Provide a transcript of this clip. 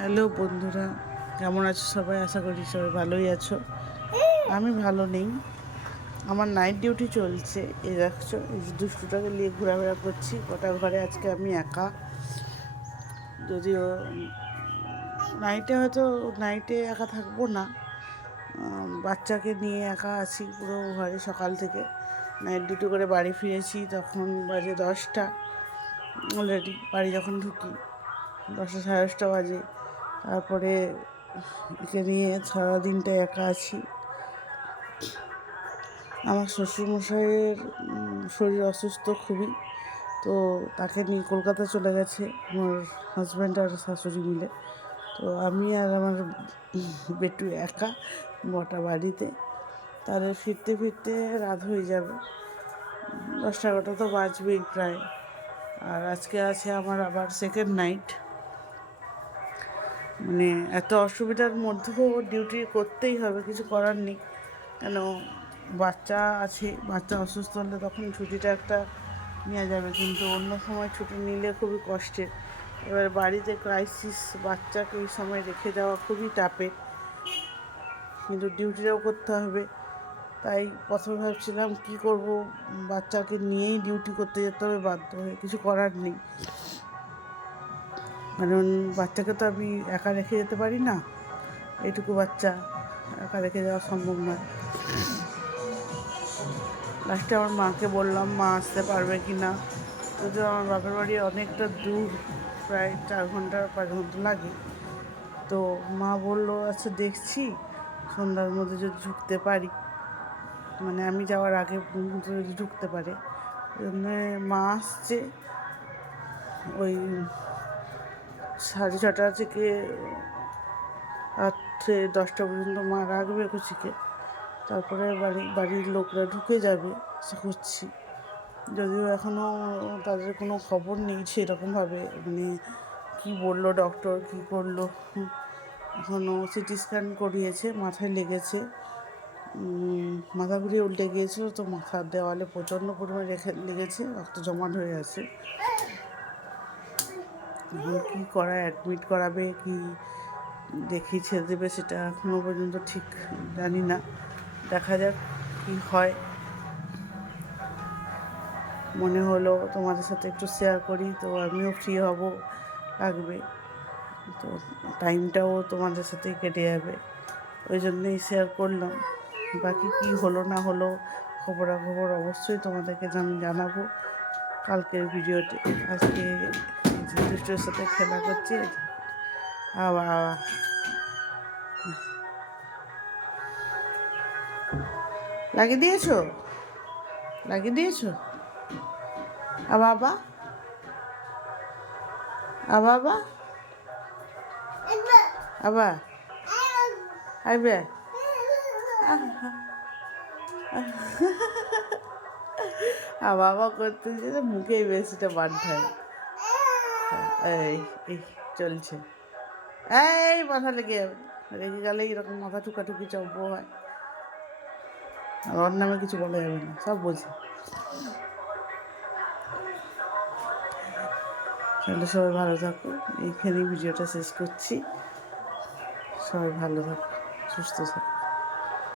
Hello বন্ধুরা, কেমন আছো সবাই? আশা করি সবাই ভালোই আছো। আমি ভালো নেই, আমার নাইট ডিউটি চলছে। এই দেখছো, এই যে দুষ্টুটাকে নিয়ে ঘোরাফেরা করছি। গোটা ঘরে আজকে আমি একা। যদিও নাইটে একা থাকবো না, বাচ্চাকে নিয়ে একা আছি পুরো ঘরে। সকাল থেকে নাইট ডিউটি করে বাড়ি ফিরেছি, তখন বাজে 10টা। অলরেডি বাড়ি যখন ঢুকি 10টা সাড়ে 10টা বাজে। তারপরে একে নিয়ে সারাদিনটা একা আছি। আমার শ্বশুরমশাইয়ের শরীর অসুস্থ খুবই, তো তাকে নিয়ে কলকাতা চলে গেছে আমার হাজব্যান্ড আর শাশুড়ি মিলে। তো আমি আর আমার বেটু একা গোটা বাড়িতে। তাদের ফিরতে ফিরতে রাত হয়ে যাবে, 10টা 11টা তো বাজবেই প্রায়। আর আজকে আছে আমার আবার সেকেন্ড নাইট। মানে এত অসুবিধার মধ্যেও ডিউটি করতেই হবে, কিছু করার নেই। কেন, বাচ্চা আছে, বাচ্চা অসুস্থ হলে তখন ছুটিটা একটা নেওয়া যাবে, কিন্তু অন্য সময় ছুটি নিলে খুবই কষ্টের। এবার বাড়িতে ক্রাইসিস, বাচ্চাকে এই সময় রেখে যাওয়া খুবই টাফের, কিন্তু ডিউটিটাও করতে হবে। তাই প্রথমে ভাবছিলাম কী করব, বাচ্চাকে নিয়েই ডিউটি করতে যেতে হবে বাধ্য হয়ে, কিছু করার নেই। কারণ বাচ্চাকে তো আমি একা রেখে যেতে পারি না, এটুকু বাচ্চা একা রেখে যাওয়া সম্ভব নয়। লাস্টে আমার মাকে বললাম মা আসতে পারবে কি না, যদিও আমার বাপের বাড়ি অনেকটা দূর, প্রায় 4 ঘন্টা 5 ঘন্টা লাগে। তো মা বললো আচ্ছা দেখছি সন্ধ্যার মধ্যে যদি ঢুকতে পারি, মানে আমি যাওয়ার আগে যদি ঢুকতে পারে। মা আসছে ওই 6:30 থেকে রাত্রে 10টা পর্যন্ত মা রাখবে কুচিকে, তারপরে বাড়ির লোকরা ঢুকে যাবে আশা করছি। যদিও এখনও তাদের কোনো খবর নেই সেরকমভাবে, মানে কী বললো ডক্টর, কী করলো। এখনও সিটি স্ক্যান করিয়েছে, মাথায় লেগেছে, মাথা ঘুরিয়ে উল্টে গিয়েছিল, তো মাথার দেওয়ালে প্রচণ্ড পরিমাণে লেগেছে, রক্ত জমাট হয়ে আছে। এখন কী করা, অ্যাডমিট করাবে কি দেখিয়ে ছেড়ে দেবে সেটা এখনও পর্যন্ত ঠিক জানি না। দেখা যাক কী হয়। মনে হলো তোমাদের সাথে একটু শেয়ার করি, তো আমিও ফ্রি হব, লাগবে তো টাইমটাও তোমাদের সাথেই কেটে যাবে, ওই জন্যই শেয়ার করলাম। বাকি কি হলো না হলো খবরাখবর অবশ্যই তোমাদেরকে আমি জানাবো কালকের ভিডিওতে। আজকে দুষ্টুর সাথে খেলা করছি। আবার লাগিয়ে দিয়েছো, লাগিয়ে দিয়েছো। বাবা বাবা আবার আইবে। বাবা করতে যে মুখেই বেশিটা বাধ্যায়। এই চলছে, এই মাথা লেগে যাবে, রেগে গেলে এরকম মাথা ঠুকাঠুকি চব্য হয়। আর ওর নামে কিছু বলা যাবে না, সব বোঝে। তাহলে সবাই ভালো থাকো, এইখানেই ভিডিওটা শেষ করছি। সবাই ভালো থাকো, সুস্থ থাকো।